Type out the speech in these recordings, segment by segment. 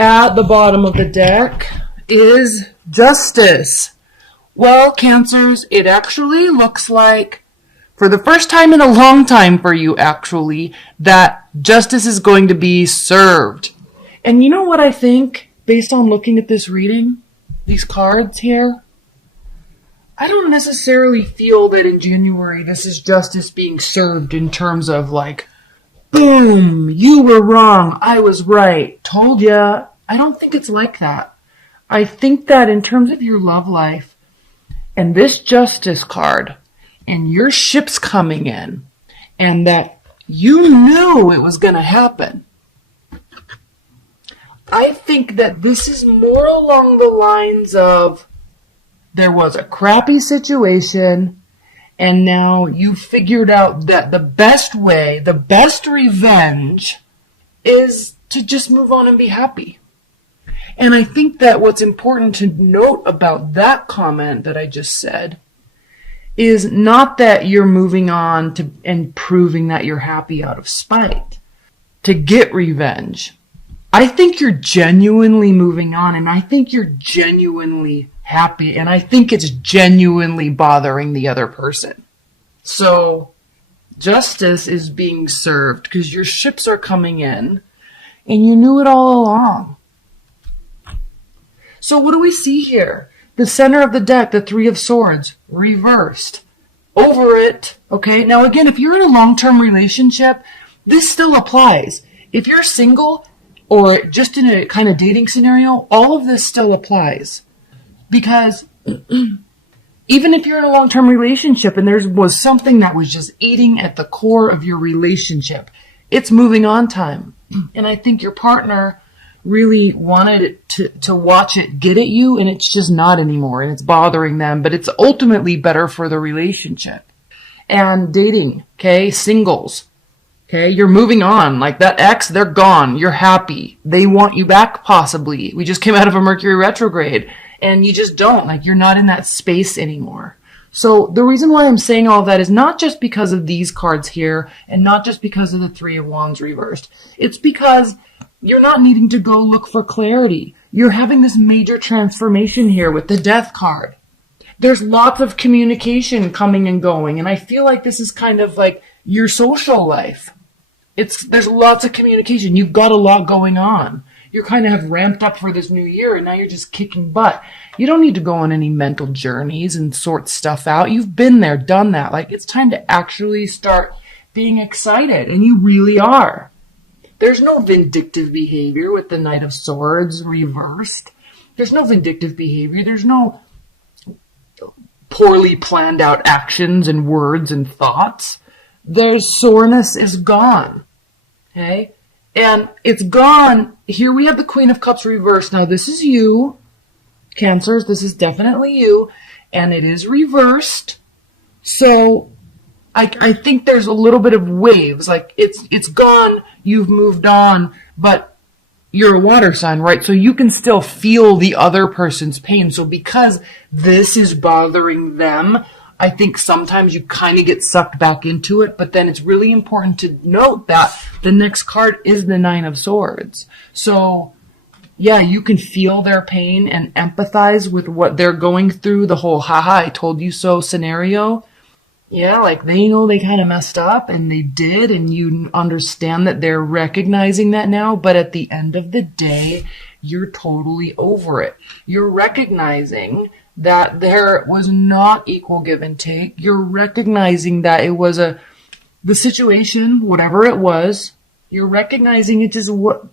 at the bottom of the deck is justice. Well, Cancers, it actually looks like, for the first time in a long time for you, actually, that justice is going to be served. And you know what I think, based on looking at this reading, these cards here? I don't necessarily feel that in January this is justice being served in terms of like, boom, you were wrong, I was right, told ya. I don't think it's like that. I think that in terms of your love life, and this justice card, and your ship's coming in, and that you knew it was going to happen, I think that this is more along the lines of there was a crappy situation, and now you figured out that the best way, the best revenge, is to just move on and be happy. And I think that what's important to note about that comment that I just said is not that you're moving on to and proving that you're happy out of spite to get revenge. I think you're genuinely moving on, and I think you're genuinely happy, and I think it's genuinely bothering the other person. So justice is being served because your ships are coming in, and you knew it all along. So what do we see here? The center of the deck, the Three of Swords, reversed. Over it, okay? Now again, if you're in a long-term relationship, this still applies. If you're single or just in a kind of dating scenario, all of this still applies. Because even if you're in a long-term relationship and there was something that was just eating at the core of your relationship, it's moving on time. And I think your partner really wanted it to watch it get at you, and it's just not anymore, and it's bothering them, but it's ultimately better for the relationship. And dating, okay, singles, okay, you're moving on. Like that ex, they're gone. You're happy. They want you back, possibly. We just came out of a Mercury retrograde, and you just don't. Like, you're not in that space anymore. So the reason why I'm saying all that is not just because of these cards here, and not just because of the Three of Wands reversed. It's because you're not needing to go look for clarity. You're having this major transformation here with the Death card. There's lots of communication coming and going, and I feel like this is kind of like your social life. There's lots of communication. You've got a lot going on. You kind of have ramped up for this new year, and now you're just kicking butt. You don't need to go on any mental journeys and sort stuff out. You've been there, done that. Like, it's time to actually start being excited, and you really are. There's no vindictive behavior with the Knight of Swords reversed. There's no vindictive behavior. There's no poorly planned out actions and words and thoughts. There's soreness is gone. Okay? And it's gone. Here we have the Queen of Cups reversed. Now this is you, Cancers. This is definitely you. And it is reversed. So I think there's a little bit of waves. Like it's gone, you've moved on, but you're a water sign, right? So you can still feel the other person's pain. So because this is bothering them, I think sometimes you kind of get sucked back into it, but then it's really important to note that the next card is the Nine of Swords. So yeah, you can feel their pain and empathize with what they're going through, the whole haha, I told you so scenario. Yeah, like they know they kind of messed up, and they did, and you understand that they're recognizing that now, but at the end of the day, you're totally over it. You're recognizing that there was not equal give and take. You're recognizing that it was the situation, whatever it was, you're recognizing it just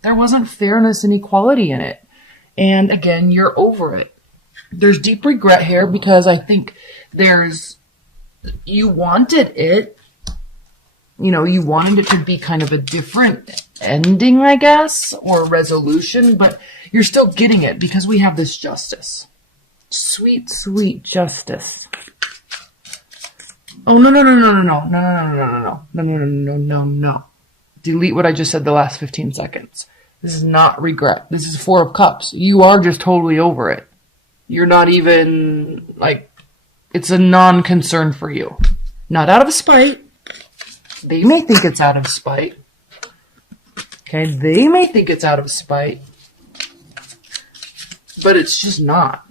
there wasn't fairness and equality in it. And again, you're over it. There's deep regret here because I think you wanted it, you wanted it to be kind of a different ending, I guess, or resolution, but you're still getting it because we have this justice. Sweet, sweet justice. Oh, no. Delete what I just said the last 15 seconds. This is not regret. This is Four of Cups. You are just totally over it. You're not even, it's a non-concern for you. Not out of spite. They may think it's out of spite. Okay, they may think it's out of spite. but it's just not.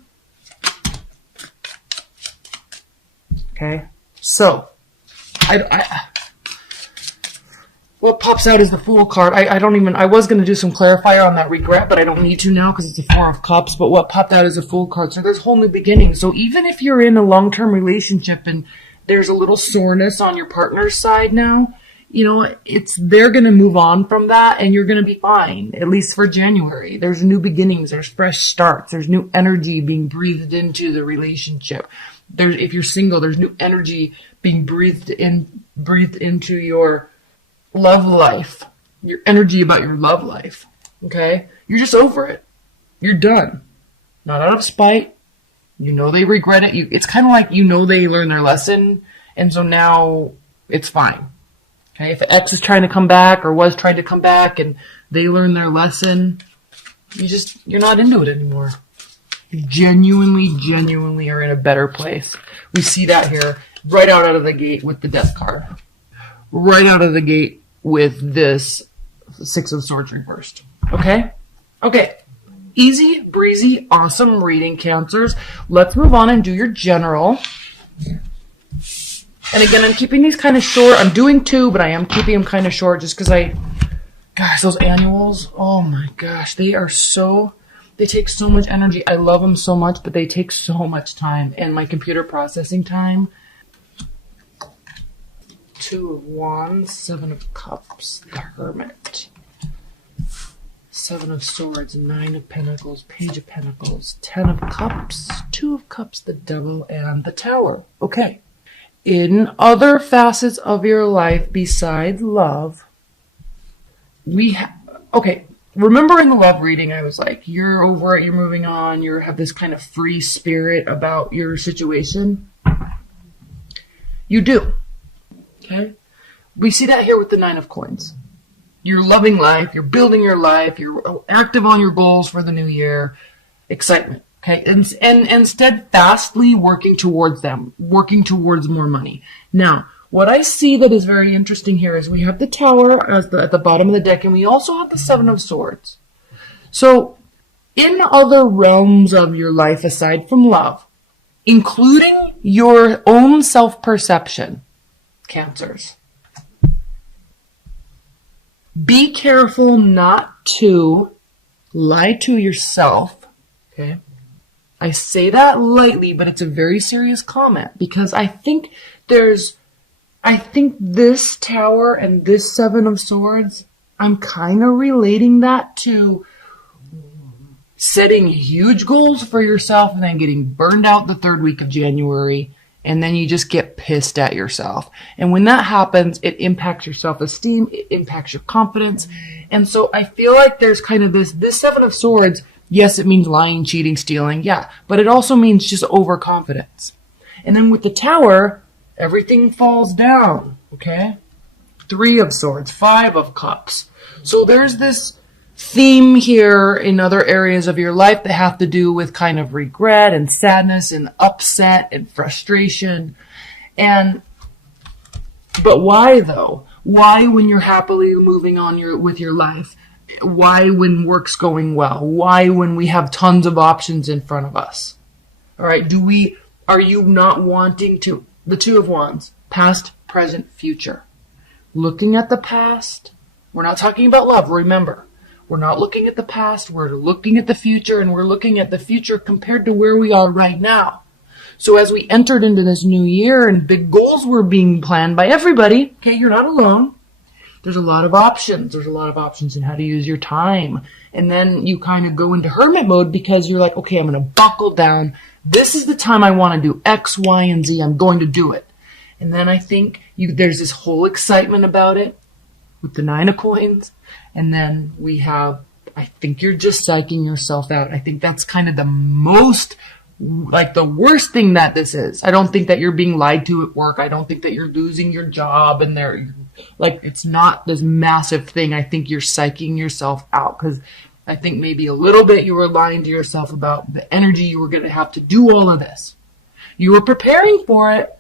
Okay, so what pops out is the Fool card. I was going to do some clarifier on that regret, but I don't need to now because it's the Four of Cups. But what popped out is the Fool card. So there's whole new beginnings. So even if you're in a long-term relationship and there's a little soreness on your partner's side now, they're going to move on from that and you're going to be fine, at least for January. There's new beginnings. There's fresh starts. There's new energy being breathed into the relationship. If you're single, there's new energy being breathed into your love life, your energy about your love life. Okay? You're just over it. You're done. Not out of spite. They regret it. It's kind of like they learned their lesson, and so now it's fine. Okay? If an ex is trying to come back or was trying to come back and they learned their lesson, you're not into it anymore. You genuinely are in a better place. We see that here right out of the gate with the Death card. Right out of the gate with this Six of Swords reversed. Okay? Okay. Easy, breezy, awesome reading, Cancers. Let's move on and do your general. And again, I'm keeping these kind of short. I'm doing 2, but I am keeping them kind of short just because gosh, those annuals, oh my gosh, they take so much energy. I love them so much, but they take so much time. And my computer processing time. 2 of Wands, 7 of Cups, the Hermit. 7 of Swords, 9 of Pentacles, Page of Pentacles, 10 of Cups, 2 of Cups, the Devil, and the Tower. Okay. In other facets of your life besides love, okay. Remember in the love reading, I was like, you're over it, you're moving on, you have this kind of free spirit about your situation. You do. Okay? We see that here with the 9 of Coins. You're loving life, you're building your life, you're active on your goals for the new year. Excitement. Okay? And steadfastly working towards them, working towards more money. Now, what I see that is very interesting here is we have the Tower at the bottom of the deck, and we also have the 7 of Swords. So, in other realms of your life aside from love, including your own self-perception, Cancers, be careful not to lie to yourself. Okay? I say that lightly, but it's a very serious comment because I think this Tower and this 7 of Swords, I'm kind of relating that to setting huge goals for yourself and then getting burned out the 3rd week of January, and then you just get pissed at yourself. And when that happens, it impacts your self-esteem, it impacts your confidence. And so I feel like there's kind of this 7 of Swords, yes, it means lying, cheating, stealing, yeah, but it also means just overconfidence. And then with the Tower, everything falls down, okay? 3 of Swords, 5 of Cups. So there's this theme here in other areas of your life that have to do with kind of regret and sadness and upset and frustration. But why though? Why when you're happily moving on with your life? Why when work's going well? Why when we have tons of options in front of us? All right, are you not wanting to? The 2 of Wands, past, present, future. Looking at the past. We're not talking about love, remember. We're not looking at the past, we're looking at the future, and we're looking at the future compared to where we are right now. So as we entered into this new year and big goals were being planned by everybody, okay, you're not alone. There's a lot of options. There's a lot of options in how to use your time. And then you kind of go into hermit mode because you're like, okay, I'm going to buckle down. This is the time I want to do X, Y, and Z. I'm going to do it. And then I think there's this whole excitement about it with the 9 of Coins. And then we have, I think you're just psyching yourself out. I think that's kind of the worst thing that this is. I don't think that you're being lied to at work. I don't think that you're losing your job and it's not this massive thing. I think you're psyching yourself out because I think maybe a little bit you were lying to yourself about the energy you were going to have to do all of this. You were preparing for it.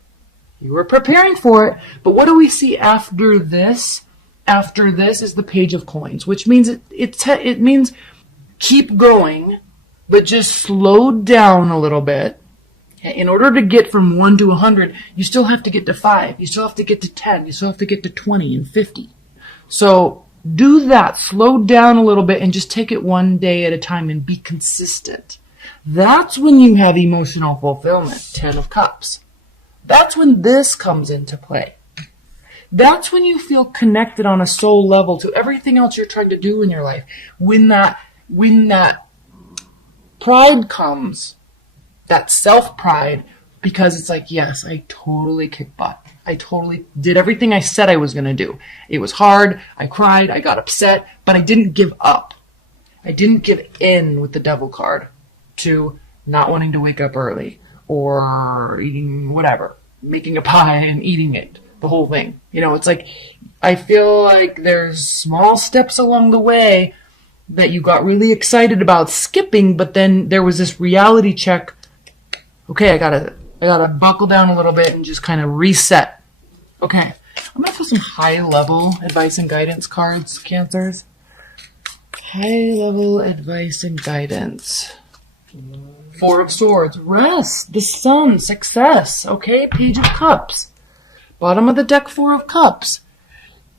But what do we see after this? After this is the Page of Coins, which means it means keep going, but just slowed down a little bit. In order to get from 1 to 100, you still have to get to 5. You still have to get to 10. You still have to get to 20 and 50. So do that. Slow down a little bit and just take it one day at a time and be consistent. That's when you have emotional fulfillment. 10 of Cups. That's when this comes into play. That's when you feel connected on a soul level to everything else you're trying to do in your life. When that pride comes, that self-pride, because it's like, yes, I totally kicked butt. I totally did everything I said I was going to do. It was hard. I cried. I got upset, but I didn't give up. I didn't give in with the devil card to not wanting to wake up early or eating whatever, making a pie and eating it, the whole thing. You know, it's like, I feel like there's small steps along the way that you got really excited about skipping, but then there was this reality check. Okay, I gotta buckle down a little bit and just kind of reset. Okay, I'm gonna put some high-level advice and guidance cards, Cancers. High-level advice and guidance. 4 of Swords, rest, the Sun, success. Okay, Page of Cups. Bottom of the deck, 4 of Cups.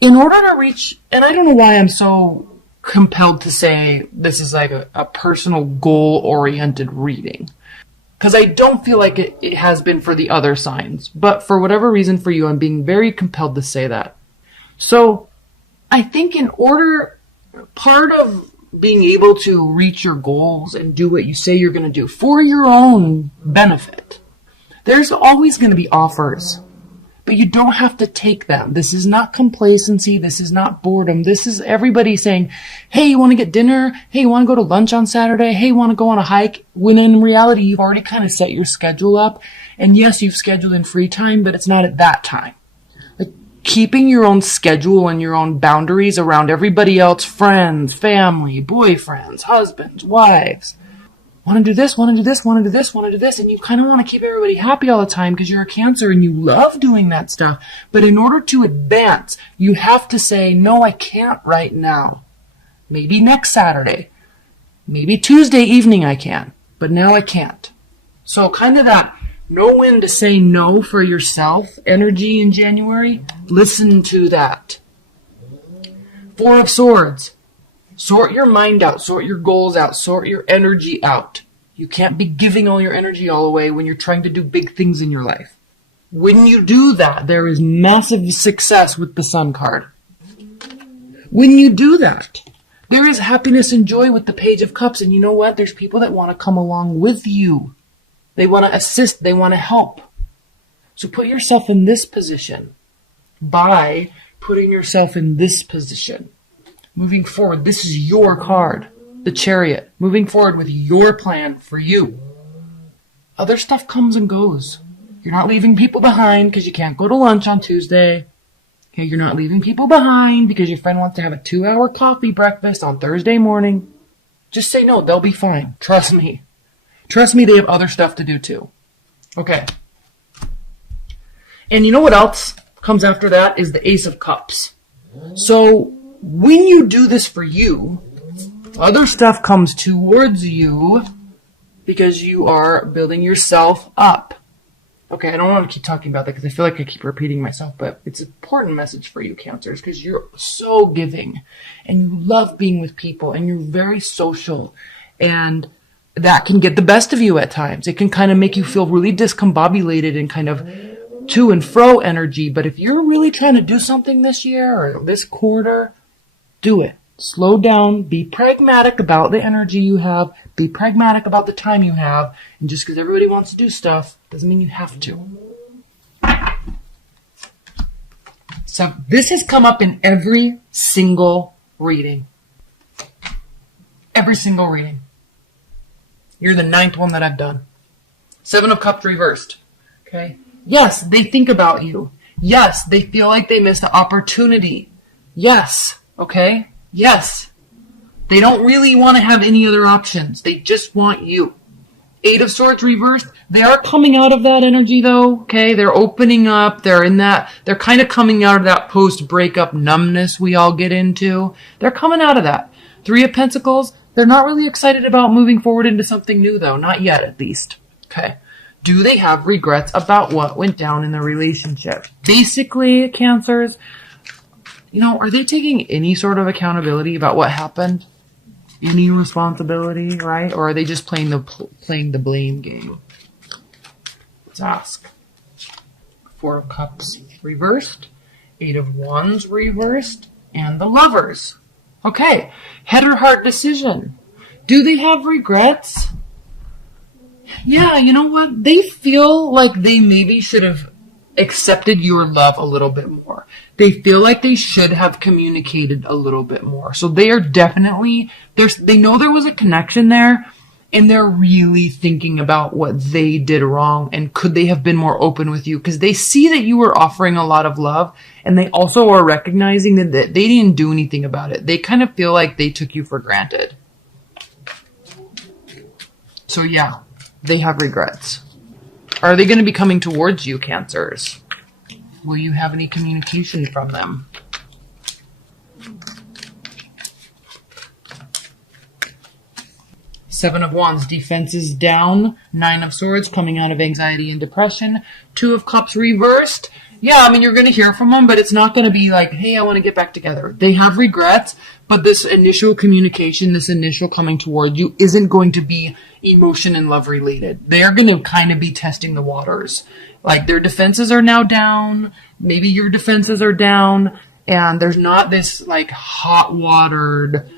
In order to reach, and I don't know why I'm so compelled to say this is like a personal goal-oriented reading, because I don't feel like it has been for the other signs. But for whatever reason for you, I'm being very compelled to say that. So I think part of being able to reach your goals and do what you say you're going to do for your own benefit, there's always going to be offers. But you don't have to take them. This is not complacency. This is not boredom. This is everybody saying, hey, you want to get dinner? Hey, you want to go to lunch on Saturday? Hey, you want to go on a hike? When in reality, you've already kind of set your schedule up. And yes, you've scheduled in free time, but it's not at that time. Like, keeping your own schedule and your own boundaries around everybody else, friends, family, boyfriends, husbands, wives. Want to do this, want to do this, want to do this, want to do this, and you kind of want to keep everybody happy all the time because you're a Cancer and you love doing that stuff. But in order to advance, you have to say, no, I can't right now. Maybe next Saturday. Maybe Tuesday evening I can, but now I can't. So kind of that know when to say no for yourself energy in January. Listen to that. 4 of Swords. Sort your mind out, sort your goals out, sort your energy out. You can't be giving all your energy all away when you're trying to do big things in your life. When you do that, there is massive success with the Sun card. When you do that, there is happiness and joy with the Page of Cups. And you know what? There's people that want to come along with you. They want to assist. They want to help. So put yourself in this position by putting yourself in this position. Moving forward, this is your card, the Chariot. Moving forward with your plan for you. Other stuff comes and goes. You're not leaving people behind because you can't go to lunch on Tuesday. Okay, you're not leaving people behind because your friend wants to have a 2-hour coffee breakfast on Thursday morning. Just say no, they'll be fine. Trust me. Trust me, they have other stuff to do too. Okay. And you know what else comes after that is the Ace of Cups. So when you do this for you, other stuff comes towards you because you are building yourself up. Okay, I don't want to keep talking about that because I feel like I keep repeating myself, but it's an important message for you, Cancers, because you're so giving and you love being with people and you're very social, and that can get the best of you at times. It can kind of make you feel really discombobulated and kind of to and fro energy. But if you're really trying to do something this year or this quarter, do it. Slow down. Be pragmatic about the energy you have. Be pragmatic about the time you have. And just because everybody wants to do stuff doesn't mean you have to. So this has come up in every single reading. Every single reading. You're the 9th one that I've done. 7 of Cups reversed. Okay. Yes, they think about you. Yes, they feel like they missed the opportunity. Yes. Okay? Yes. They don't really want to have any other options. They just want you. 8 of Swords reversed. They are coming out of that energy though. Okay? They're opening up. They're kind of coming out of that post-breakup numbness we all get into. They're coming out of that. 3 of Pentacles. They're not really excited about moving forward into something new, though. Not yet, at least. Okay. Do they have regrets about what went down in the relationship? Basically, Cancers, are they taking any sort of accountability about what happened? Any responsibility, right? Or are they just playing the blame game? Let's ask. 4 of Cups reversed, 8 of Wands reversed, and the Lovers. Okay, head or heart decision. Do they have regrets? Yeah, you know what? They feel like they maybe should have accepted your love a little bit more. They feel like they should have communicated a little bit more. So they are definitely, they know there was a connection there, and they're really thinking about what they did wrong and could they have been more open with you, because they see that you were offering a lot of love, and they also are recognizing that they didn't do anything about it. They kind of feel like they took you for granted. So yeah, they have regrets. Are they going to be coming towards you, Cancers? Will you have any communication from them? Seven of Wands, defenses down. 9 of Swords, coming out of anxiety and depression. 2 of Cups reversed. Yeah, you're going to hear from them, but it's not going to be like, hey, I want to get back together. They have regrets, but this initial communication, this initial coming towards you isn't going to be emotion and love related. They're going to kind of be testing the waters. Like, their defenses are now down. Maybe your defenses are down. And there's not this, hot-watered,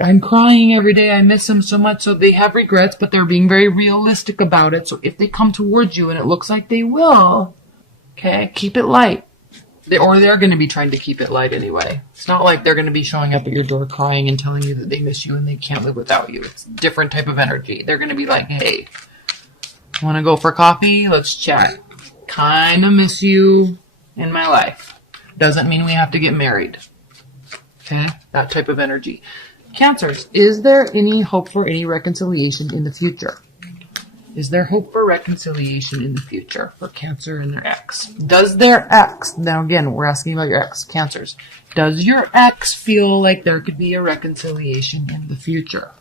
I'm crying every day. I miss him so much. So they have regrets, but they're being very realistic about it. So if they come towards you, and it looks like they will, okay, keep it light. They're going to be trying to keep it light anyway. It's not like they're going to be showing up at your door crying and telling you that they miss you and they can't live without you. It's a different type of energy. They're going to be like, hey, want to go for coffee? Let's chat. Kind of miss you in my life. Doesn't mean we have to get married. Okay? That type of energy. Cancers, is there any hope for any reconciliation in the future? Is there hope for reconciliation in the future for Cancer and their ex? Does their ex, now again, we're asking about your ex, Cancers, does your ex feel like there could be a reconciliation in the future?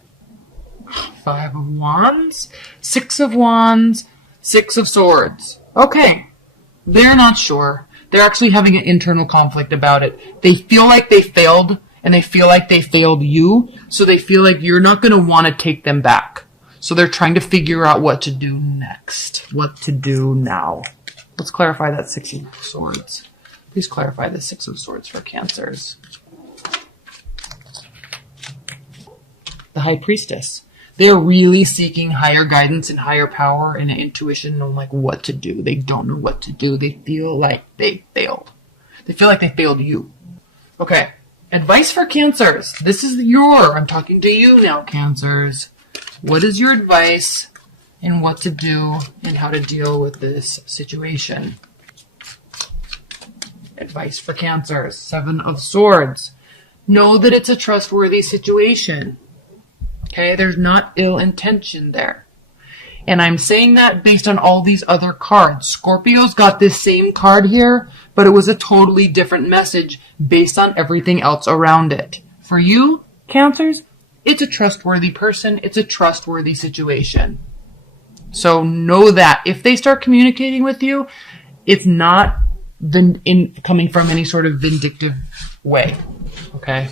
5 of Wands, 6 of Wands, 6 of Swords. Okay, they're not sure. They're actually having an internal conflict about it. They feel like they failed, and they feel like they failed you, so they feel like you're not going to want to take them back. So they're trying to figure out what to do next. What to do now. Let's clarify that 6 of Swords. Please clarify the 6 of Swords for Cancers. The High Priestess. They're really seeking higher guidance and higher power and intuition on what to do. They don't know what to do. They feel like they failed. They feel like they failed you. Okay. Advice for Cancers. I'm talking to you now, Cancers. What is your advice in what to do and how to deal with this situation? Advice for Cancers. 7 of Swords. Know that it's a trustworthy situation. Okay, there's not ill intention there. And I'm saying that based on all these other cards. Scorpio's got this same card here, but it was a totally different message based on everything else around it. For you, Cancers, it's a trustworthy person. It's a trustworthy situation. So know that if they start communicating with you, it's not coming from any sort of vindictive way. Okay?